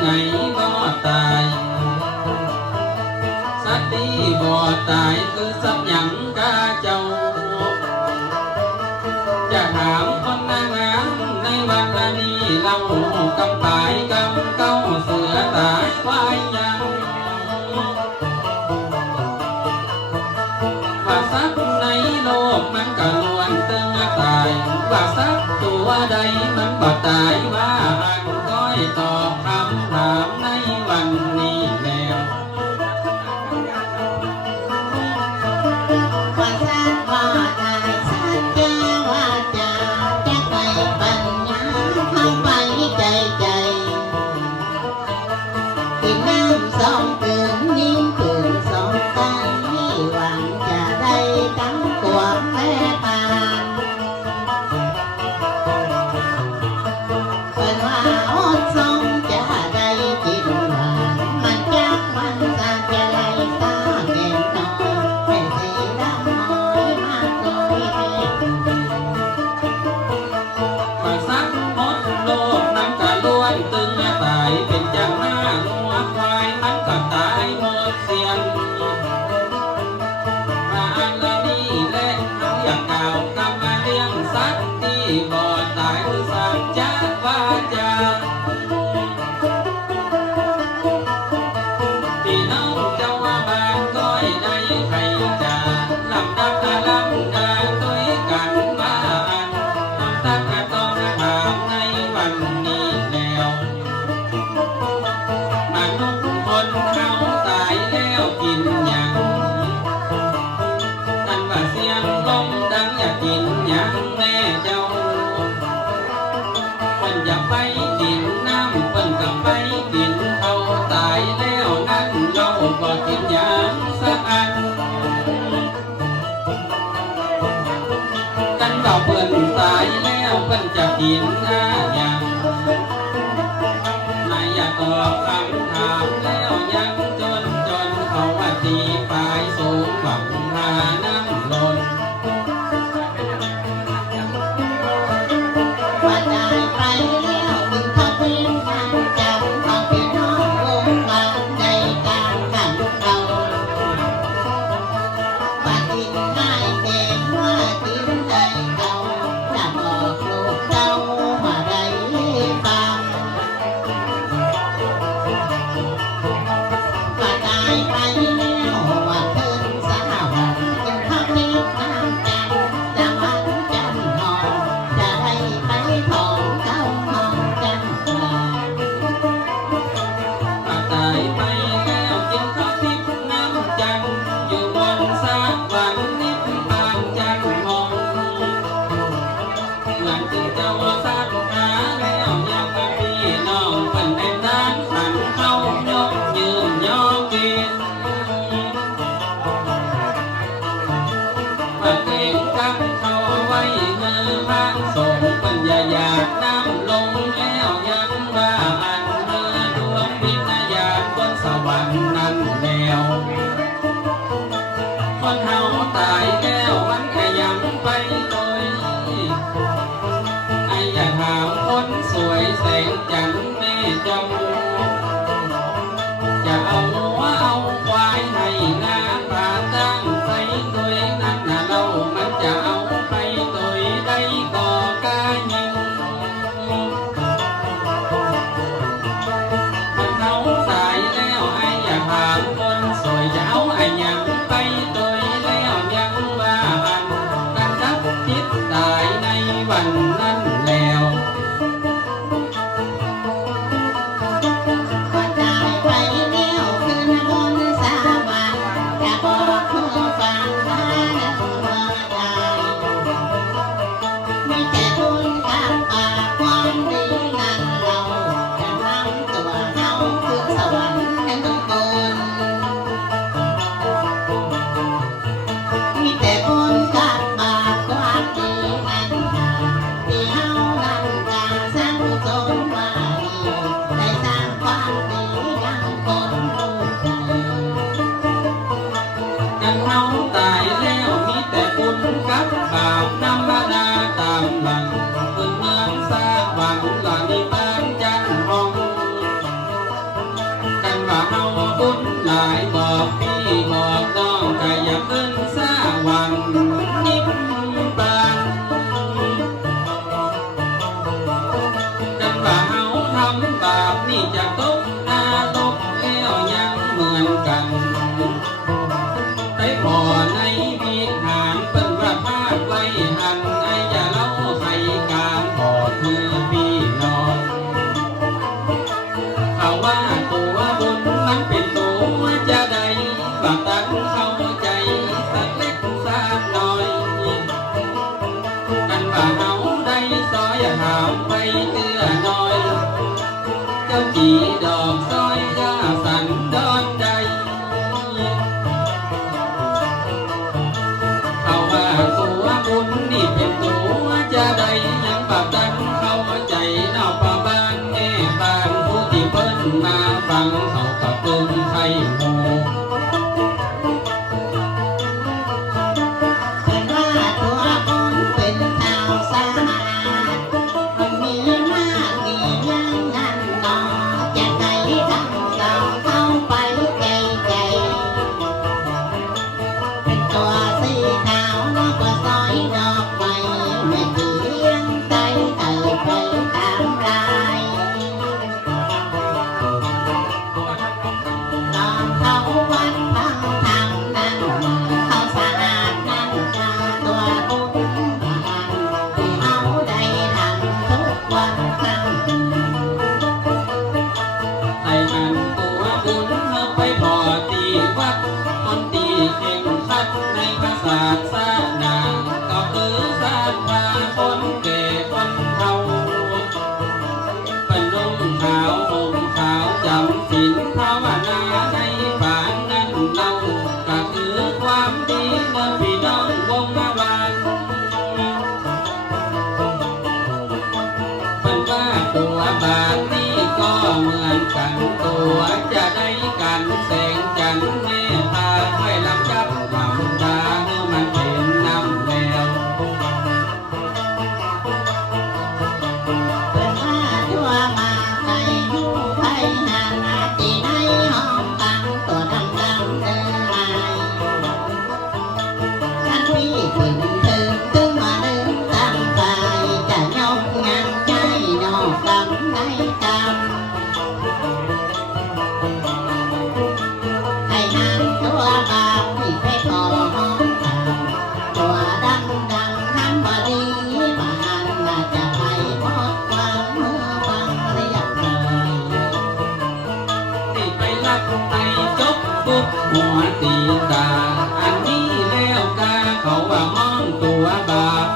ไหนบ่ตายสัตว์ที่บ่ตายคือสัตว์หยังกาเจ้าจะถามคนนางงามในวันนี้เรากำตายกำเก้าเสือตายไว้ยังว่าสัตว์ในโลกมันก็ล้วนตึงตายว่าสัตว์ตัวใดมันบ่ตายว่าอันก้อยตอบคำถามในวันนี้แล้วว่าสัตว์บ่ตายสัตว์จะว่าจะไปปัญญาเข้าไปใจกินน้ำสองเกินยิ้มคืนสองตาหวังจะได้ตั้งตัวแม่ปานเป็นว่าอดทรงจะได้กินหวานมันจักมันสาจะไหลตาเด่นน้อยให้สีดำน้อยมากน้อยแค่ว่าสัตว์หมดโลกนั้นก็ล้วนตึงตายเป็นจังหน้างัวควายมันก็ตายหมดเสียงว่าอันนี้แหละเขาอยากกล่าวกำมาเลี้ยงสัตว์ที่บ่ตายคือสัจจะว่าจาพี่น้องเจ้าว่าบ้านก้อยในใครจะลำดับลำดาด้วยกันว่าอันทำตักต้องถามในวันนี้แล้วมนุษย์คนเขาตายแล้วกินหยังนั่นว่าเสียงลมดังอยากกินหยังแม่เจ้าเพิ่นอยากไปกินน้ำเพิ่นก็ไปกินเขาตายแล้วนั่นเราก็กินหยังสักอันกันว่าเพิ่นตายแล้วเพิ่นจะกินหยังนายอยากตอบคำถามแล้วยังจนเขาว่าตีปลายสูงหวังหาน้ำล้นว่าตายไปแล้วกินข้าวเป็นกันจับเอาพี่น้องลงกลางใจกลางกันเราว่ากินได้แกงว่ากินได้เก่าจะบอกลูกเจ้าห เจ้าจีดอกซอยยาสันดอนใดเขาว่าตัวบุญนี่เป็นตัวจะได้ยังปากดันเข้าใจนอกป่าบ้านแม่บ้านผู้ที่เพิ่นมาฟังเขาก็ตึงไทยโมตัวบาทนี้ก็เหมือนกันตัวจะได้กันแสงจันทร์เมตตาให้ลำจับลำดาเมื่อมันเป็นน้ำแล้วเปิดมาทั่วมาไก่หูไผ่หานาตีในห้องตังตัวดำเดินลายกันที่ถึงตึงมาเดินตามไปจะยกงานใจนอกกำในกำให้นางตัวบาปที่ไปขอห้องตังตัวดังทำบดีบ้านน่าจะไปพบความเมื่อฟังเรียบร้อยที่ไปลักไปจบปุ๊บหัวตีตาอันนี้แล้วกาเขาว่าห้องตัวบาป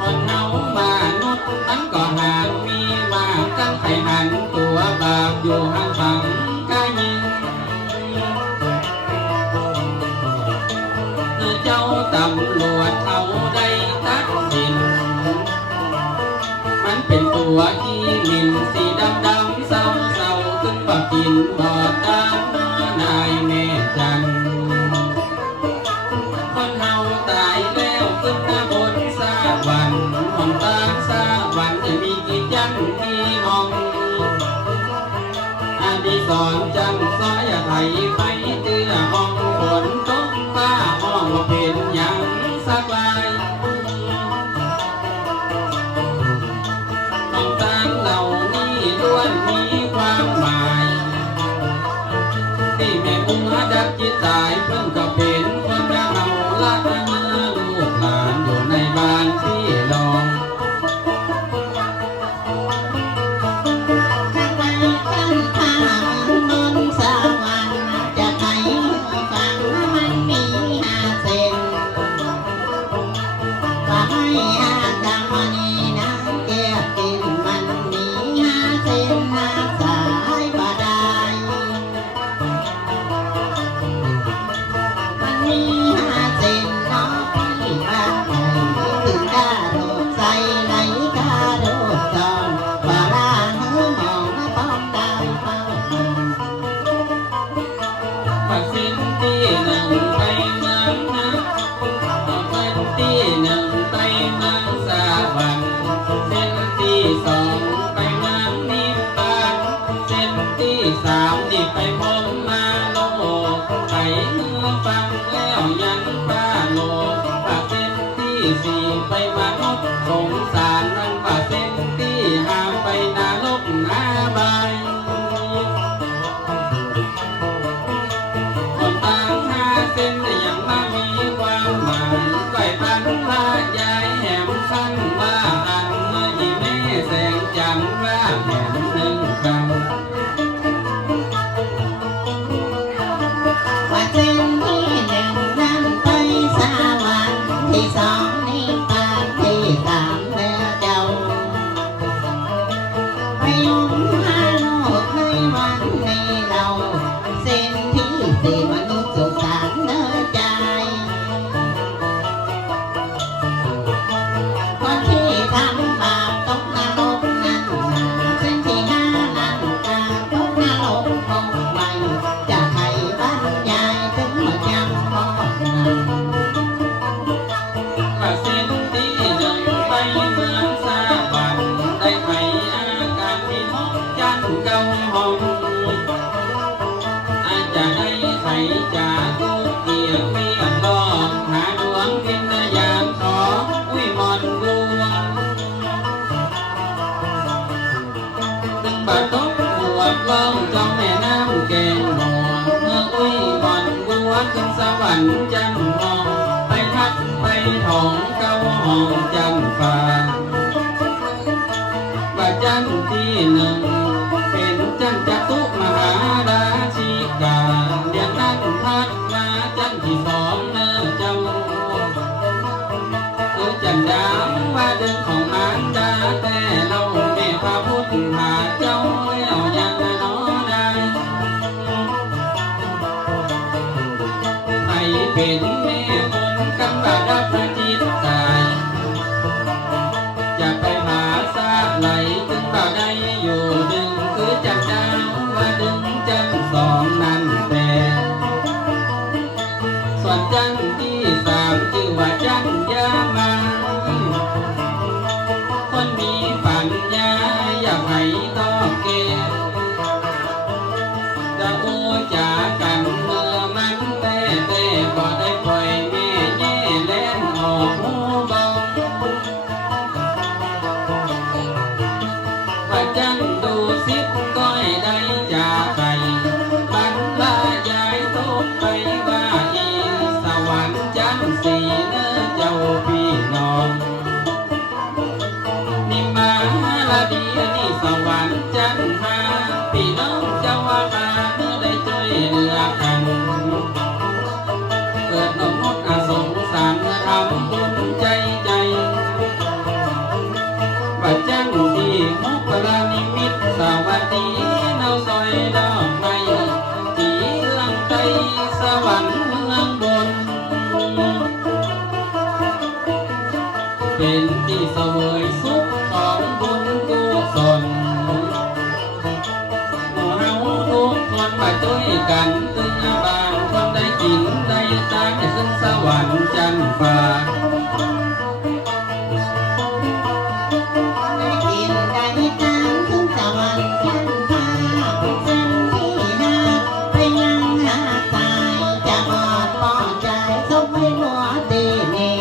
คนเฮามนุษย์นั้นก็หากมีมาตั้งไข่หันตัวบาปอยู่ห่างฝั่งกายิงเจ้าตำรวจเอาได้ตัดสินมันเป็นตัวที่มินสีดำเศร้าขึ้นบ่กินบ่ตามนายแม่จันคนเฮาตายแล้วขึ้นมาบนสวรรค์ห้องตามสวรรค์จะมีกี่จันกี่ห้องอดีสอนจันซอยไทยไปเตื้อห้องฝนตกฟ้าห้องว่าเป็นอย่างสักลายห้องตามเหล่านี้ล้วนมีความหมายที่แม่บุญดับจิตตายเพิ่งก็เป็นความรักเราละเมื่อลูกหลานอยู่ในบ้านพี่รอง ข้างในข้างทางบนสวรรค์จะไปฟังมันมี5 เซนว่าให้กำมันนี่นะแก้กินมันมี5 เซนสายบ่ได้มันมี5 เซนน้องพี่บ้านใหญ่ถึงกล้าโดดใส่ไหนกล้าโดดจองว่าลาหือมองมาต้องได้เฝ้าปักสินที่หนึ่งไปเมืองนะปักที่หนึ่งไปเมืองสวรรค์เส้นที่สองไปเมืองนิพพานเส้นที่สามนี่ไปพรหมาโลกไปเมื่อฟังแล้วยันฟ้าโลกปักเส้นที่สี่ไปมนุษย์สงสารนั่นปักเส้นที่ห้าไปนรกอาบายคนต่าง5 เส้นยังมามีความหมายก้อยพันว่ายายแหมขั้นว่าอันเมื่ออีแม่แสงจันทร์ว่าแหมหนึ่งกัน ว่าเส้นที่1นั้นไปสวรรค์ที่2นิพพานที่3เนื้อเจ้า ยงฮาโลกในวันนี้เราเส้นที่สี่มนุษย์สุขสันต์เดินใจคนที่ทำบาปตกนรกนั้นเส้นที่ห้านั้นตาตกนรกคงไม่จะให้บรรยายถึงหมดยังมองนั้น ว่าเส้นที่หนึ่งไปเมืองสาบันได้ให้อาการที่มองจันเก่าห้องอาจจะได้ไขจากทุกเกียรเรียบรองหาดวงวิญญาณขออุ้ยมอนบัวตึงบาตกบวกล่องเจ้าแม่น้ำแกงหอเมื่ออุ้ยมอนบัวขึ้นสวรรค์จันมองไปพัดไปทองเก้าห้องจันฟ้าว่าจันที่หนึ่งเป็นจันจตุมหาราชิกาเรียนนั้นพัดมาจันที่สองเนื้อเจ้าจันดาวว่าเดินของมารดาแต่เราแม่พระพุทธหาเจ้าแล้วยังน้อได้ให้เป็นแม่คนกำบาดับจิตใจจะไปหาซาไหลถึงบ่าได้อยู่ดึงคือจันดาวว่าดึงจันสองนั่นแต่ส่วนจันที่สามชื่อว่าจันยามาคนมีปัญญาอยากให้ต่อเกจะโอจากันเมื่อมันแต่ก็ได้ปล่อยแม่แย่เล่นออกหูบองว่าจันดูสิบก้อยได้จากไปบรรลายายทบไปว่าอีสวรรค์จันสีเนื้อเจ้าพี่น้องนี่มาละดีนี่สวรรค์จันทาพี่น้องเจ้าว่ามาเมื่อได้ช่วยเหลือกันเกิดนมดอาสงสารเมื่อทำบุญใจว่าจันที่มุกลานิมิตสวัสดีเนาซอยดอกไม้จีเรื่องไตสวรรค์เมืองบนเป็นที่เสวยสุขของบุญกุศลหมู่เฮาทุกคนมาช่วยกันตึงบางคนได้กินได้ตายขึ้นสวรรค์จันทร์ฟ้า ได้กินได้ตามถึงสวรรค์จันทราเส้นที่ห้าไปยังหาตายจะบอดบ่ใจสมไม่หัวตีนี่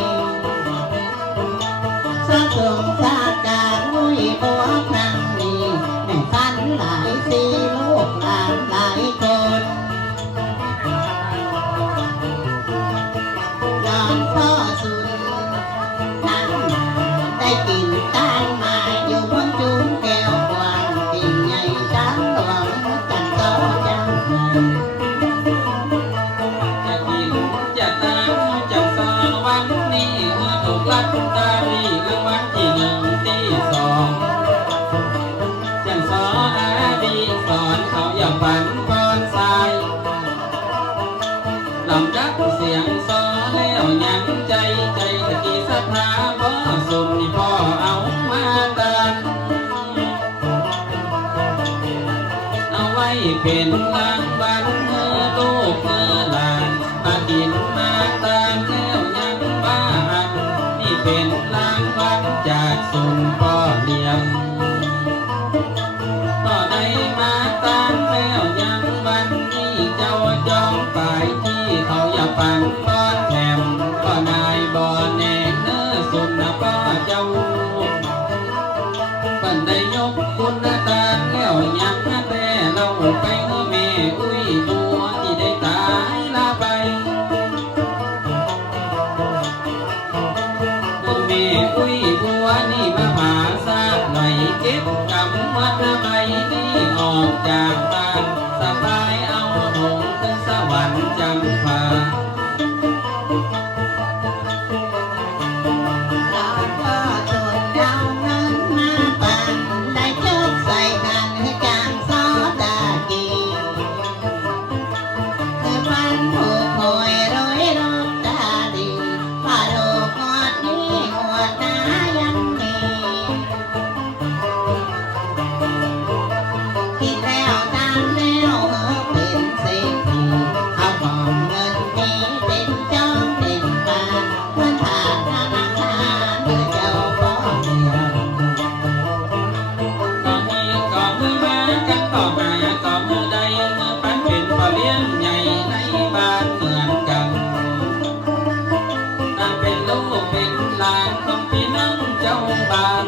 สะสมสาการมุ้ยบัวครั้งนี้ในฝันหลายสีลูกหลานหลายคนย้อนพ่อสุนนั่งได้กินตานมาอยู่บนจุ้งแก้วกวางปิ่งใหญ่จังหวังกันโตจังไง จะกินจะตามจะสอนวันนี้เมื่อถูกลัดตาลีรางวัลที่หนึ่งที่สองจันสออาดีสอนเขาอย่าฝันก่อนสายลำดับเสียงสอแล้วยังใจตะกี้ศรัทธาบ่สมนี่พ่อเอามาตันเอาไว้เป็นรางวัลเมื่อลูกเมื่อหลานมากินมาตามแล้วยังบ้าหันนี่เป็นรางวัลจากสุนพ่อเลี้ยงต่อได้มาตามแล้วยังวันนี้เจ้าจองไปที่เขาอย่าปันบ่แถมก็นายบ่แน่เนื้อสุนนะป้าเจ้าปันได้ยกคุณตาแล้วยังแต่เราไปเมื่อแม่อุ้ยตัวที่ได้ตายลาไปเมื่อแม่อุ้ยบัวนี่มาหาซาไหลเก็บกำมัดใบนี้ออกจากบ้านสบายเอาหงขึ้นสวรรค์จันทร์ฟ้า เราก็จนเอาเงินมาปั่นได้โชคใส่ ก็หาก็มือใดมือปันเป็นปลาเลี้ยงใหญ่ในบ้านเหมือนกันนั่นเป็นลูกเป็นหลานของพี่น้องเจ้าบ้าน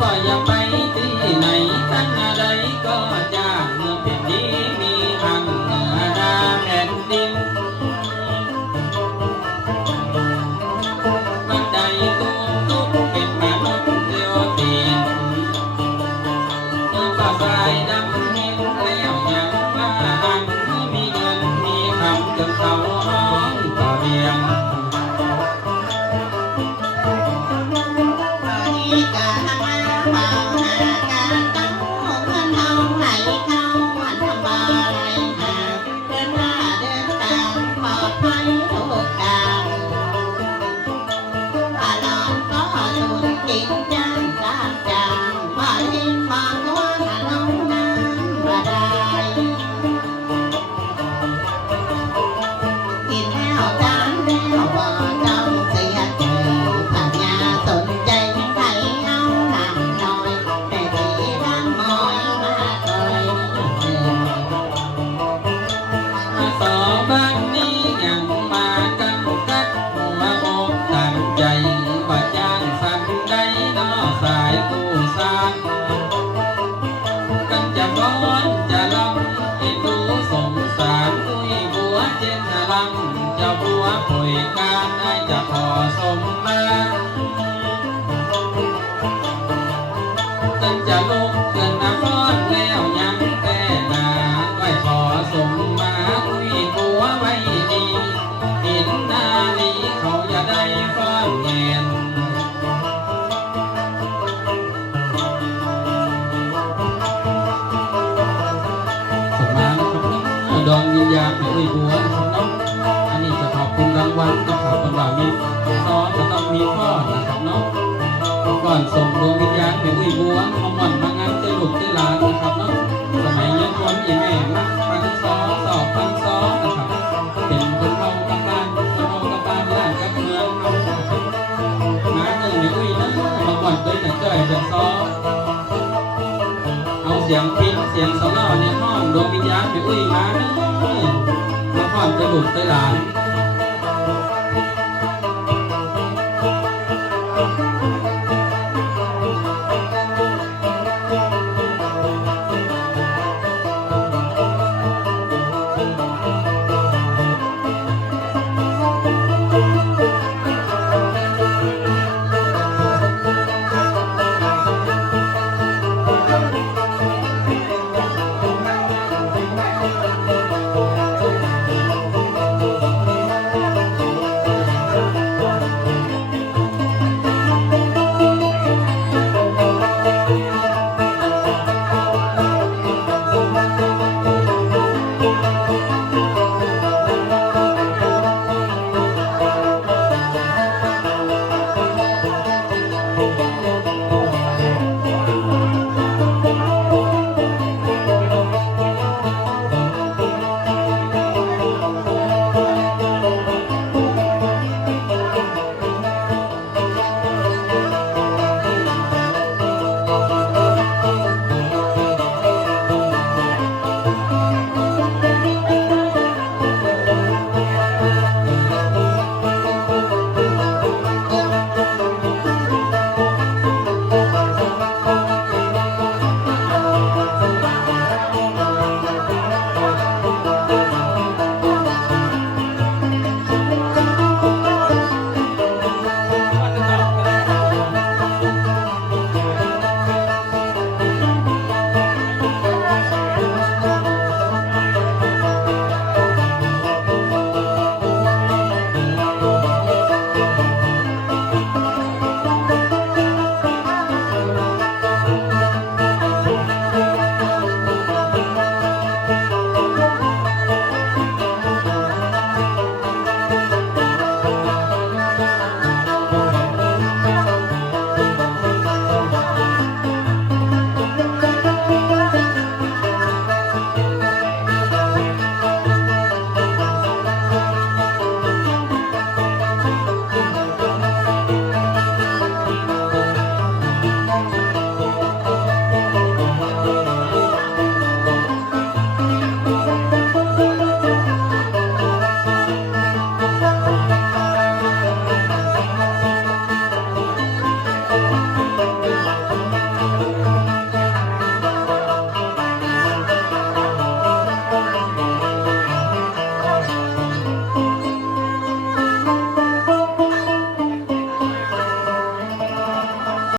ก็อย่าไปที่ไหนทั้งอะไรก็จ้างเมื่อเป็นดีมีหันเหนือดาแผ่นดินวันใดตุ้มตุ้มเป็นมนุษย์เดียวตีนเมื่อฟ้าสายดำเห็นแล้วยังว่าอันมีเงินมีคำจนเขาห้องต่อเรียง นี่กะหาเมาหากะเต้าเงินเฮาไหลเข้าวันทำบาไหลหาเดินหน้าเดินตามปลอดภัยทุกการตลอดก็สุดกินจานสามจานมาลิ้นมาก็ว่าลงน้ำมาได้กินแล้วจานแล้วบ่ต้องเสียใจถ้าอย่าสนใจใครเอาหนักหน่อยแม่สีร่างมอยมาคอยเตือน มาสอบ้านนี้ยังมากันกัดหัวอกตั้งใจว่าจ้างสันใดนอสายผู้สร้างกันจะฟ้อนจะลำให้ดูสงสารดุยบัวเจนลำจะบัวป่วยการให้จะพอสมมากันจะลุกขึ้นนะฟ้อนแล้วยังแต่หนาไว้ขอสมมาดุยบัวไว้ดีเห็นหน้านี้เขาอย่าได้ฟ้อนแงน สมานะครับดวงวิญญาณแม่อุ้ยบัวนะครับเนาะอันนี้จะขอบคุณรางวัลนะครับเป็นบ่าวมีซ้อนจะต้องมีข้อนะครับเนาะก่อนส่งดวงวิญญาณแม่อุ้ยบัวมาหม่อนมางานเตลุกเตลานนะครับเนาะสมัยยังคนอีแม่มักฟังซ้อสอบฟังซ้อนะครับเป็นคนเฮากับบ้านคนเฮากับบ้านย่านกับเมืองเฮานะครับมาหนึ่งแม่อุ้ยนะมาหม่อนด้วยแต่เจ้ยแต่ซ้อ เอาเสียงพินเสียงสลอเนี่ยห้อนดวงวิญญาณไปอุ้ยมาเนอะมาห้อนกระดูกไปหลาน